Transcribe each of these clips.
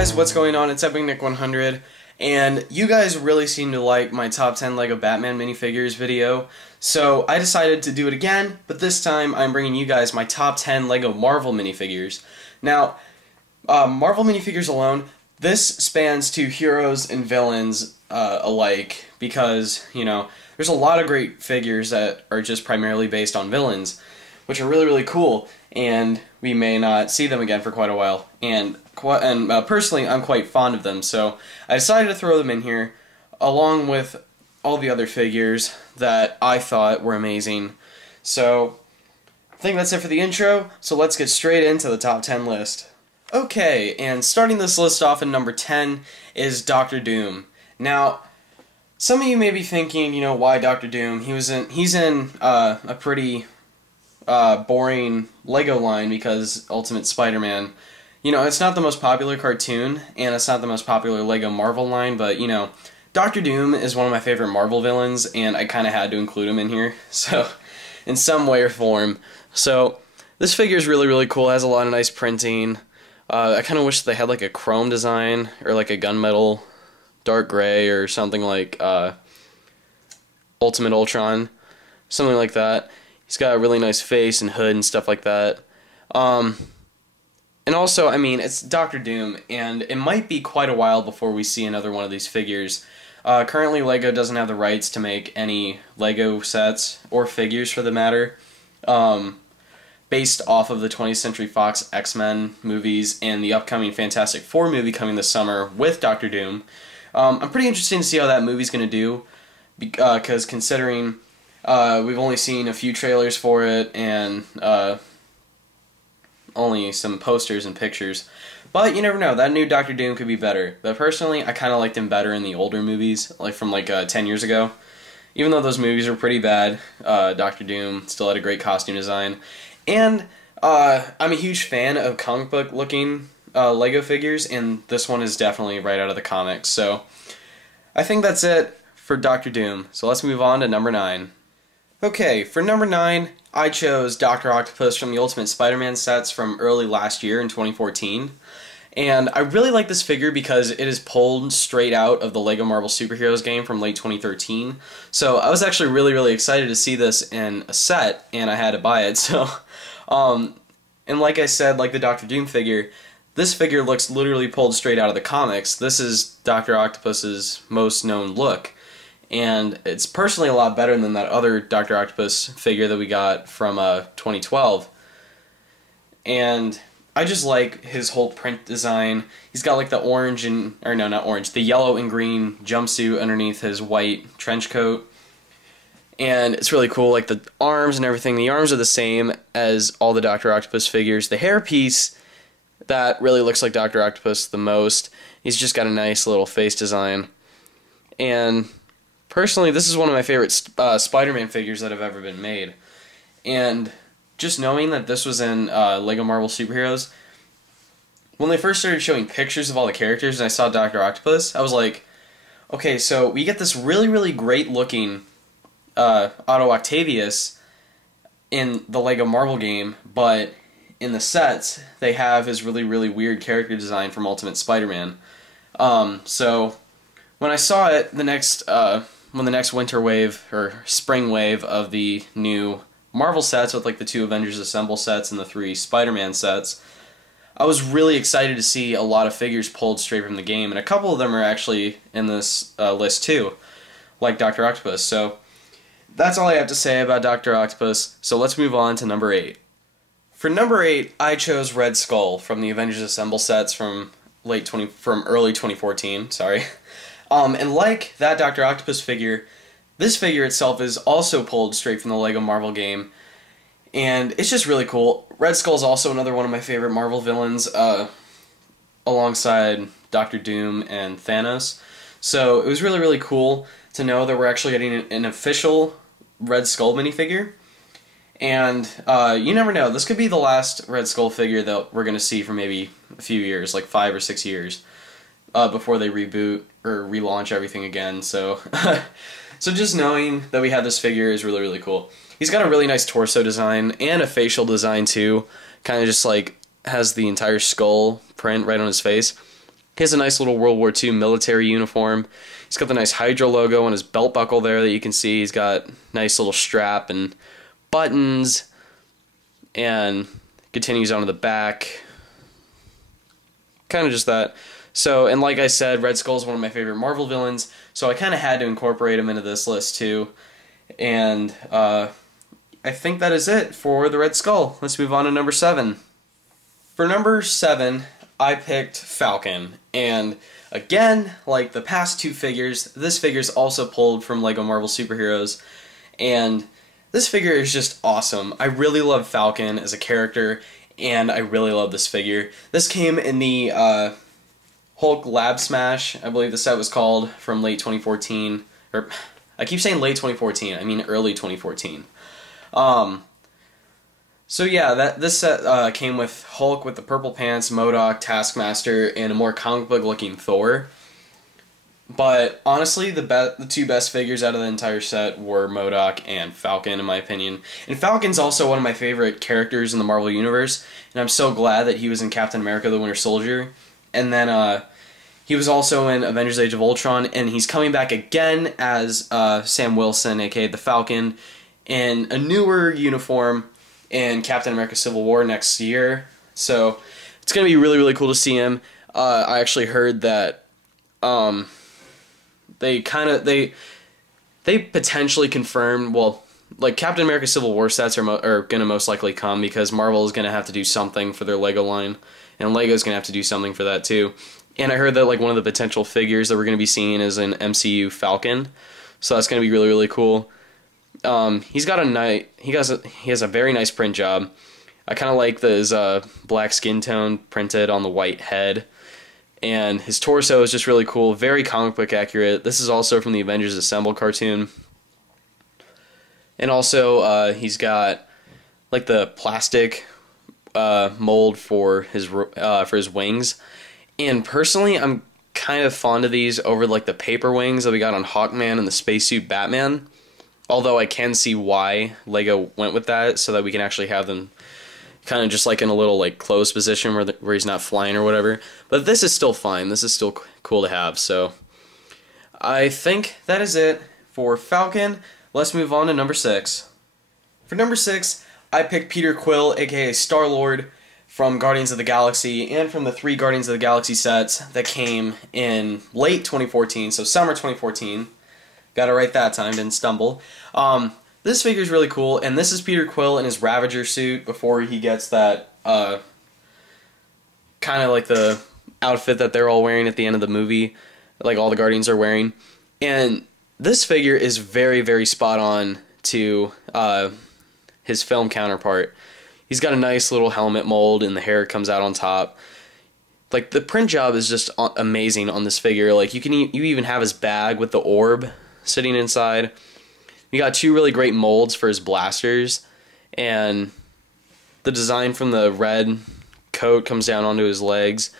guys, what's going on? It's EpicNick100, and you guys really seem to like my top 10 LEGO Batman minifigures video, so I decided to do it again, but this time I'm bringing you guys my top 10 LEGO Marvel minifigures. Now, Marvel minifigures alone, this spans to heroes and villains alike, because, you know, there's a lot of great figures that are just primarily based on villains, which are really, really cool, and we may not see them again for quite a while. And personally, I'm quite fond of them, so I decided to throw them in here, along with all the other figures that I thought were amazing. So, I think that's it for the intro, so let's get straight into the top 10 list. Okay, and starting this list off in number 10 is Dr. Doom. Now, some of you may be thinking, you know, why Dr. Doom? He's in a pretty boring LEGO line because Ultimate Spider-Man. You know, it's not the most popular cartoon, and it's not the most popular LEGO Marvel line, but, you know, Dr. Doom is one of my favorite Marvel villains, and I kind of had to include him in here, so, in some way or form. So, this figure is really, really cool. It has a lot of nice printing. I kind of wish they had, like, a chrome design, or, like, a gunmetal dark gray, or something like Ultimate Ultron, something like that. He's got a really nice face and hood and stuff like that. And also, I mean, it's Dr. Doom, and it might be quite a while before we see another one of these figures. Currently, LEGO doesn't have the rights to make any LEGO sets, or figures for the matter, based off of the 20th Century Fox X-Men movies and the upcoming Fantastic Four movie coming this summer with Dr. Doom. I'm pretty interested to see how that movie's going to do, because considering we've only seen a few trailers for it, and only some posters and pictures. But you never know, that new Dr. Doom could be better. But personally, I kind of liked him better in the older movies, like from 10 years ago. Even though those movies were pretty bad, Dr. Doom still had a great costume design. And I'm a huge fan of comic book looking LEGO figures, and this one is definitely right out of the comics. So I think that's it for Dr. Doom. So let's move on to number 9. Okay, for number 9, I chose Dr. Octopus from the Ultimate Spider-Man sets from early last year in 2014. And I really like this figure because it is pulled straight out of the LEGO Marvel Superheroes game from late 2013. So I was actually really, really excited to see this in a set, and I had to buy it. So, and like I said, like the Dr. Doom figure, this figure looks literally pulled straight out of the comics. This is Dr. Octopus's most known look. And it's personally a lot better than that other Dr. Octopus figure that we got from 2012. And I just like his whole print design. He's got like the orange and, or no, not orange, the yellow and green jumpsuit underneath his white trench coat. And it's really cool, like the arms and everything. The arms are the same as all the Dr. Octopus figures. The hairpiece, that really looks like Dr. Octopus the most. He's just got a nice little face design. And personally, this is one of my favorite Spider-Man figures that have ever been made. And just knowing that this was in LEGO Marvel Superheroes, when they first started showing pictures of all the characters and I saw Dr. Octopus, I was like, okay, so we get this really, really great looking Otto Octavius in the LEGO Marvel game, but in the sets, they have his really, really weird character design from Ultimate Spider-Man. So when I saw it, when the next winter wave, or spring wave of the new Marvel sets with like the 2 Avengers Assemble sets and the 3 Spider-Man sets, I was really excited to see a lot of figures pulled straight from the game, and a couple of them are actually in this list too, like Dr. Octopus. So that's all I have to say about Dr. Octopus, so let's move on to number 8. For number 8, I chose Red Skull from the Avengers Assemble sets from early 2014, sorry. And like that Dr. Octopus figure, this figure itself is also pulled straight from the LEGO Marvel game, and it's just really cool. Red Skull is also another one of my favorite Marvel villains, alongside Dr. Doom and Thanos. So it was really, really cool to know that we're actually getting an official Red Skull minifigure. And you never know, this could be the last Red Skull figure that we're going to see for maybe a few years, like 5 or 6 years. Before they reboot or relaunch everything again, so so just knowing that we have this figure is really, really cool. He's got a really nice torso design and a facial design too, kind of just like has the entire skull print right on his face. He has a nice little World War II military uniform. He's got the nice Hydra logo on his belt buckle there that you can see. He's got nice little strap and buttons, and continues on to the back. Kind of just that. So, and like I said, Red Skull is one of my favorite Marvel villains, so I kind of had to incorporate him into this list too. And I think that is it for the Red Skull. Let's move on to number 7. For number 7, I picked Falcon, and again, like the past 2 figures, this figure is also pulled from LEGO Marvel Superheroes, and this figure is just awesome. I really love Falcon as a character, and I really love this figure. This came in the Hulk Lab Smash, I believe the set was called, from late 2014, or I keep saying late 2014, I mean early 2014. So yeah, this set came with Hulk with the purple pants, MODOK, Taskmaster, and a more comic book looking Thor. But honestly, the 2 best figures out of the entire set were MODOK and Falcon, in my opinion. And Falcon's also one of my favorite characters in the Marvel Universe, and I'm so glad that he was in Captain America the Winter Soldier. And then he was also in Avengers Age of Ultron, and he's coming back again as Sam Wilson, aka the Falcon, in a newer uniform in Captain America Civil War next year. So it's going to be really, really cool to see him. I actually heard that they potentially confirmed, well, like Captain America Civil War sets are going to most likely come because Marvel is going to have to do something for their LEGO line, and LEGO's going to have to do something for that too. And I heard that like one of the potential figures that we're going to be seeing is an MCU Falcon, so that's going to be really, really cool. He has a very nice print job. I kind of like his black skin tone printed on the white head, and his torso is just really cool, very comic book accurate. This is also from the Avengers Assemble cartoon, and also he's got like the plastic mold for his wings. And personally, I'm kind of fond of these over like the paper wings that we got on Hawkman and the spacesuit Batman. Although I can see why LEGO went with that, so that we can actually have them kind of just like in a little like closed position where he's not flying or whatever. But this is still fine. This is still cool to have. So I think that is it for Falcon. Let's move on to number 6. For number 6, I picked Peter Quill, aka Starlord, from Guardians of the Galaxy, and from the 3 Guardians of the Galaxy sets that came in late 2014, so summer 2014. Got it right that time, didn't stumble. This figure is really cool, and this is Peter Quill in his Ravager suit before he gets that kind of like the outfit that they're all wearing at the end of the movie, like all the Guardians are wearing. And this figure is very, very spot on to his film counterpart. He's got a nice little helmet mold, and the hair comes out on top. Like, the print job is just amazing on this figure. Like, you even have his bag with the orb sitting inside. You got 2 really great molds for his blasters, and the design from the red coat comes down onto his legs.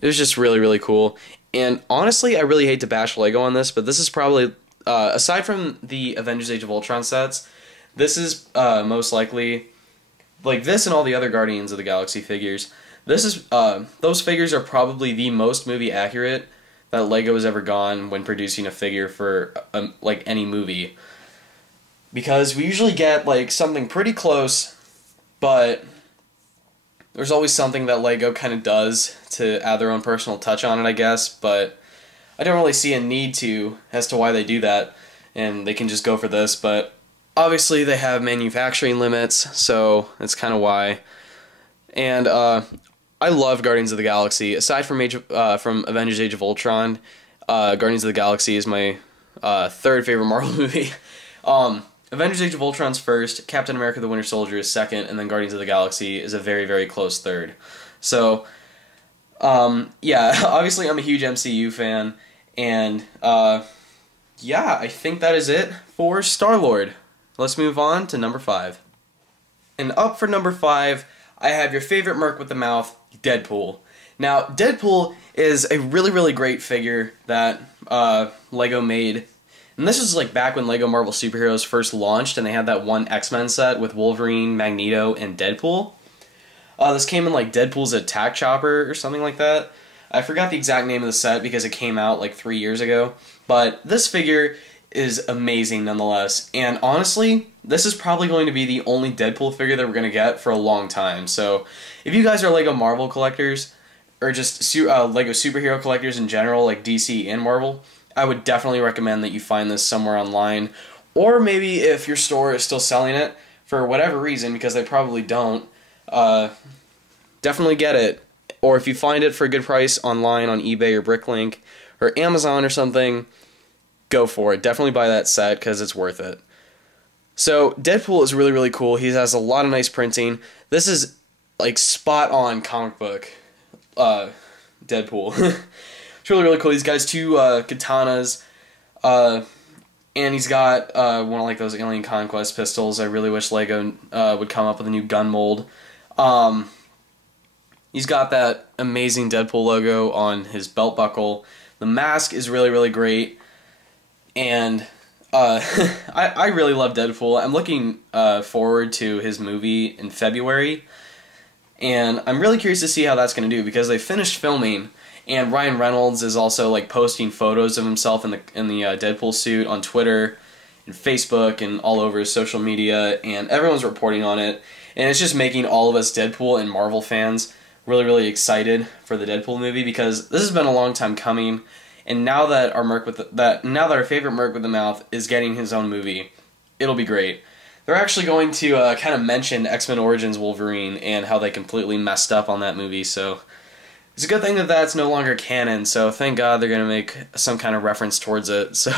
It was just really, really cool. And honestly, I really hate to bash LEGO on this, but this is probably, aside from the Avengers Age of Ultron sets, this is most likely, like this and all the other Guardians of the Galaxy figures, this is those figures are probably the most movie accurate that LEGO has ever gone when producing a figure for like any movie, because we usually get like something pretty close, but there's always something that LEGO kind of does to add their own personal touch on it, I guess, but I don't really see a need to as to why they do that, and they can just go for this. But obviously they have manufacturing limits, so that's kind of why. And I love Guardians of the Galaxy. Aside from Avengers Age of Ultron, Guardians of the Galaxy is my 3rd favorite Marvel movie. Avengers Age of Ultron's first, Captain America the Winter Soldier is second, and then Guardians of the Galaxy is a very, very close third. So, yeah, obviously I'm a huge MCU fan, and yeah, I think that is it for Starlord. Let's move on to number 5. And up for number 5, I have your favorite merc with the mouth, Deadpool. Now, Deadpool is a really, really great figure that LEGO made. And this was like back when LEGO Marvel Superheroes first launched, and they had that one X-Men set with Wolverine, Magneto, and Deadpool. This came in like Deadpool's Attack Chopper or something like that. I forgot the exact name of the set because it came out like 3 years ago, but this figure is amazing nonetheless, and honestly, this is probably going to be the only Deadpool figure that we're going to get for a long time. So if you guys are LEGO Marvel collectors, or just LEGO superhero collectors in general, like DC and Marvel, I would definitely recommend that you find this somewhere online, or maybe if your store is still selling it, for whatever reason, because they probably don't, definitely get it. Or if you find it for a good price online on eBay or Bricklink or Amazon or something, go for it. Definitely buy that set because it's worth it. So Deadpool is really, really cool. He has a lot of nice printing. This is like spot on comic book Deadpool. It's really, really cool. He's got his two katanas, and he's got one of like those Alien Conquest pistols. I really wish LEGO would come up with a new gun mold. He's got that amazing Deadpool logo on his belt buckle. The mask is really, really great. And I really love Deadpool. I'm looking forward to his movie in February. And I'm really curious to see how that's going to do, because they finished filming, and Ryan Reynolds is also like posting photos of himself in the Deadpool suit on Twitter and Facebook and all over his social media, and everyone's reporting on it. And it's just making all of us Deadpool and Marvel fans really, really excited for the Deadpool movie, because this has been a long time coming. And now that our favorite Merc with the Mouth is getting his own movie, it'll be great. They're actually going to kind of mention X-Men Origins Wolverine and how they completely messed up on that movie, so it's a good thing that that's no longer canon, so thank God they're going to make some kind of reference towards it. So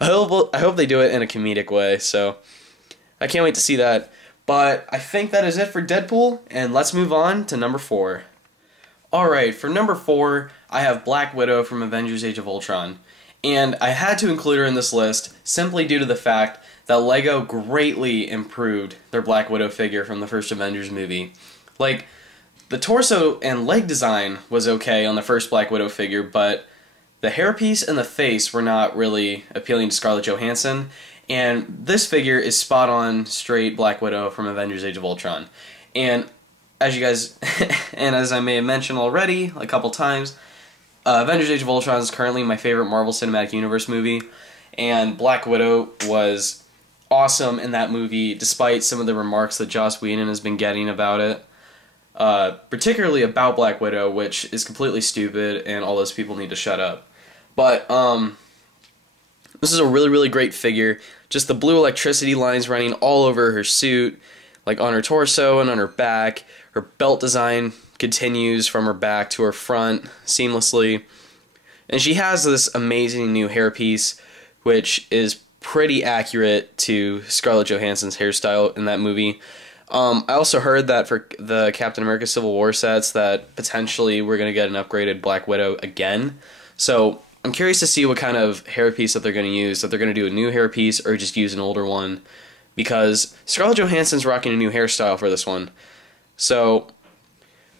I hope they do it in a comedic way, so I can't wait to see that. But I think that is it for Deadpool, and let's move on to number 4. Alright, for number 4, I have Black Widow from Avengers Age of Ultron. And I had to include her in this list simply due to the fact that LEGO greatly improved their Black Widow figure from the first Avengers movie. Like, the torso and leg design was okay on the first Black Widow figure, but the hairpiece and the face were not really appealing to Scarlett Johansson, and this figure is spot on straight Black Widow from Avengers Age of Ultron. And as you guys, and as I may have mentioned already a couple times, Avengers Age of Ultron is currently my favorite Marvel Cinematic Universe movie, and Black Widow was awesome in that movie, despite some of the remarks that Joss Whedon has been getting about it. Particularly about Black Widow, which is completely stupid, and all those people need to shut up. But, this is a really, really great figure. Just the blue electricity lines running all over her suit, like on her torso and on her back. Her belt design continues from her back to her front seamlessly. And she has this amazing new hairpiece, which is pretty accurate to Scarlett Johansson's hairstyle in that movie. I also heard that for the Captain America Civil War sets that potentially we're going to get an upgraded Black Widow again. So I'm curious to see what kind of hairpiece that they're going to use, that they're going to do a new hairpiece or just use an older one, because Scarlett Johansson's rocking a new hairstyle for this one. So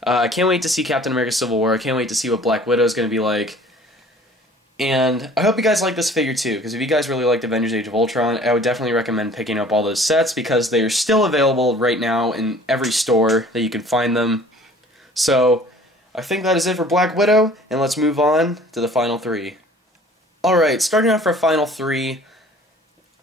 I can't wait to see Captain America Civil War. I can't wait to see what Black Widow is going to be like. And I hope you guys like this figure too, because if you guys really liked Avengers Age of Ultron, I would definitely recommend picking up all those sets, because they are still available right now in every store that you can find them. So I think that is it for Black Widow, and let's move on to the final 3. Alright, starting off our final 3,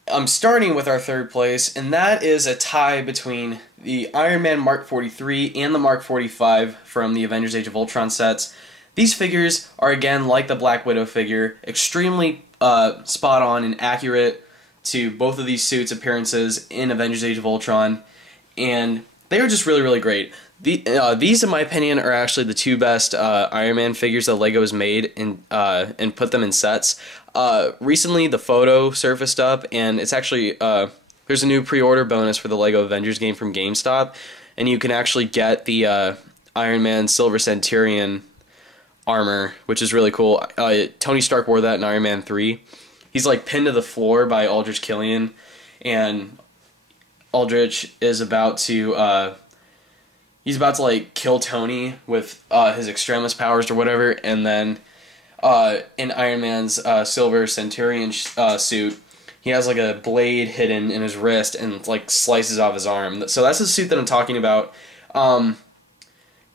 I'm starting with our third place, and that is a tie between the Iron Man Mark 43 and the Mark 45 from the Avengers Age of Ultron sets. These figures are, again, like the Black Widow figure, extremely spot on and accurate to both of these suits' appearances in Avengers Age of Ultron, and they are just really, really great. These, in my opinion, are actually the 2 best Iron Man figures that LEGO has made and put them in sets. Recently, the photo surfaced up, and it's actually there's a new pre-order bonus for the LEGO Avengers game from GameStop, and you can actually get the Iron Man Silver Centurion armor, which is really cool. Tony Stark wore that in Iron Man 3. He's like pinned to the floor by Aldrich Killian, and Aldrich is about to like kill Tony with his extremis powers or whatever, and then in Iron Man's Silver Centurion suit, he has like a blade hidden in his wrist and like slices off his arm. So that's the suit that I'm talking about.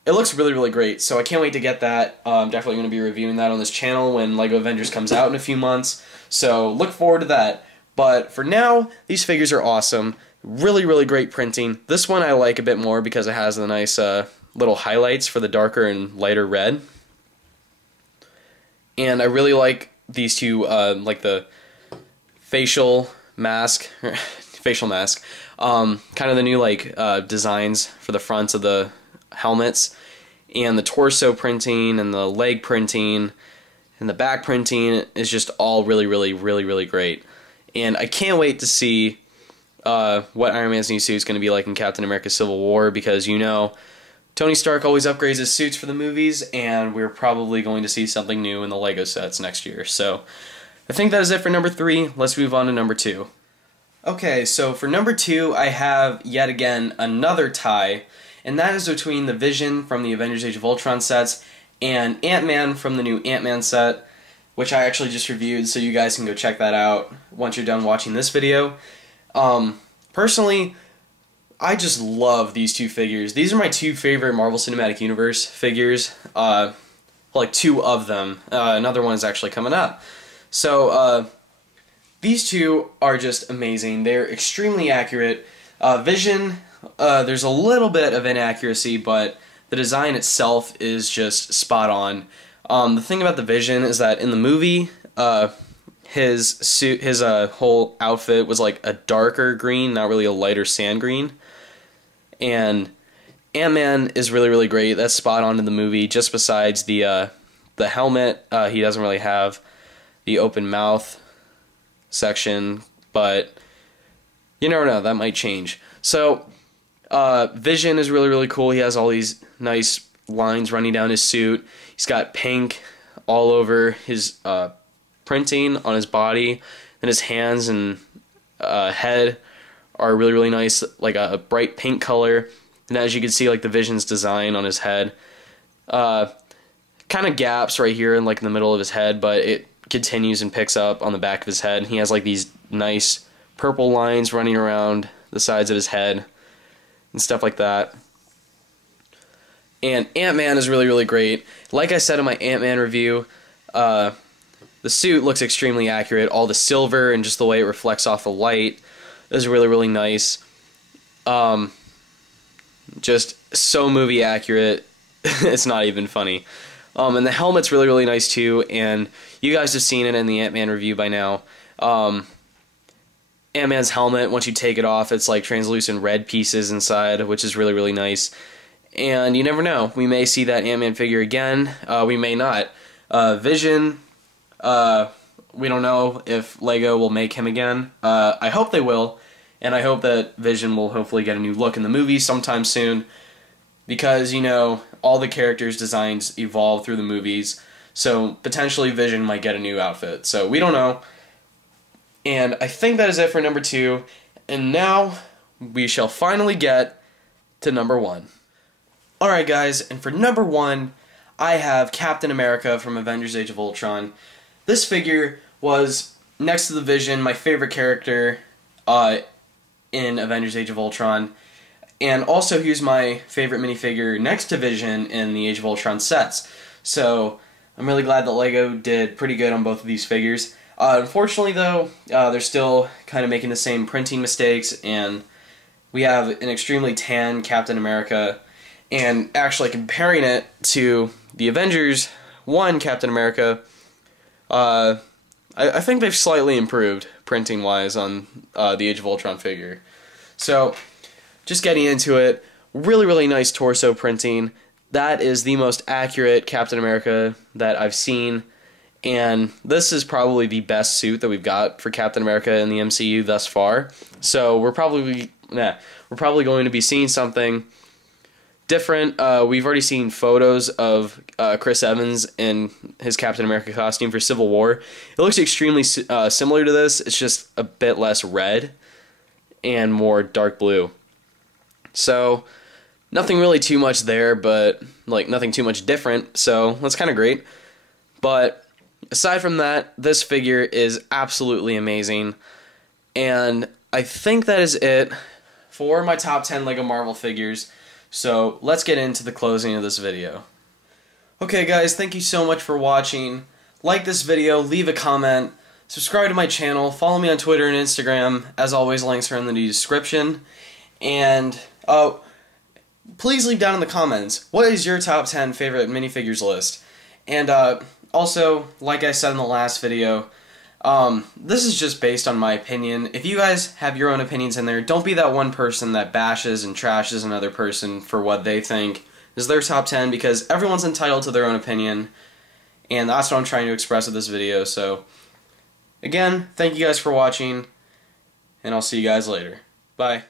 it looks really, really great, so I can't wait to get that. I'm definitely going to be reviewing that on this channel when LEGO Avengers comes out in a few months, so look forward to that. But for now, these figures are awesome. Really, really great printing. This one I like a bit more because it has the nice little highlights for the darker and lighter red. And I really like these two, like the facial mask, kind of the new like designs for the fronts of the helmets, and the torso printing and the leg printing and the back printing is just all really, really, really, really great. And I can't wait to see what Iron Man's new suit is going to be like in Captain America Civil War, because you know Tony Stark always upgrades his suits for the movies, and we're probably going to see something new in the LEGO sets next year. So I think that is it for number 3. Let's move on to number 2. Okay, so for number 2, I have yet again another tie, and that is between the Vision from the Avengers Age of Ultron sets and Ant-Man from the new Ant-Man set, which I actually just reviewed, so you guys can go check that out once you're done watching this video. Personally, I just love these two figures. These are my two favorite Marvel Cinematic Universe figures, like 2 of them. Another one is actually coming up. So, these two are just amazing. They're extremely accurate. Vision, there's a little bit of inaccuracy, but the design itself is just spot on. The thing about the Vision is that in the movie, his suit, his whole outfit was like a darker green, not really a lighter sand green. And Ant-Man is really, really great. That's spot on in the movie. Just besides the helmet, he doesn't really have the open mouth section, but you never know, that might change. So Vision is really, really cool. He has all these nice lines running down his suit. He's got pink all over his printing on his body, and his hands and head are really, really nice, like a bright pink color. And as you can see, like the Vision's design on his head, kind of gaps right here in like in the middle of his head, but it continues and picks up on the back of his head. He has like these nice purple lines running around the sides of his head and stuff like that. And Ant-Man is really, really great. Like I said in my Ant-Man review, the suit looks extremely accurate. All the silver and just the way it reflects off the light is really, really nice. Just so movie accurate, it's not even funny. And the helmet's really, really nice too, and you guys have seen it in the Ant-Man review by now. Ant-Man's helmet, once you take it off, it's like translucent red pieces inside, which is really, really nice. And you never know, we may see that Ant-Man figure again, we may not. Vision, we don't know if LEGO will make him again. I hope they will, and I hope that Vision will hopefully get a new look in the movie sometime soon, because, you know, all the characters' designs evolve through the movies, so potentially Vision might get a new outfit. So we don't know. And I think that is it for number 2, and now we shall finally get to number 1. Alright guys, and for number 1, I have Captain America from Avengers Age of Ultron. This figure was, next to the Vision, my favorite character in Avengers Age of Ultron. And also, he's my favorite minifigure next to Vision in the Age of Ultron sets. So, I'm really glad that LEGO did pretty good on both of these figures. Unfortunately, though, they're still kind of making the same printing mistakes, and we have an extremely tan Captain America. And actually, comparing it to the Avengers 1 Captain America, I think they've slightly improved printing-wise on the Age of Ultron figure. So, just getting into it, really, really nice torso printing. That is the most accurate Captain America that I've seen, and this is probably the best suit that we've got for Captain America in the MCU thus far. So we're probably going to be seeing something different. We've already seen photos of Chris Evans in his Captain America costume for Civil War. It looks extremely similar to this. It's just a bit less red and more dark blue. So, nothing really too much there, but like nothing too much different, so that's kind of great. But aside from that, this figure is absolutely amazing, and I think that is it for my top 10 LEGO Marvel figures. So let's get into the closing of this video. Okay guys, thank you so much for watching. Like this video, leave a comment, subscribe to my channel, follow me on Twitter and Instagram. As always, links are in the description. And please leave down in the comments, what is your top 10 favorite minifigures list? And also, like I said in the last video, this is just based on my opinion. If you guys have your own opinions in there, don't be that one person that bashes and trashes another person for what they think is their top 10, because everyone's entitled to their own opinion, and that's what I'm trying to express with this video. So, again, thank you guys for watching, and I'll see you guys later. Bye.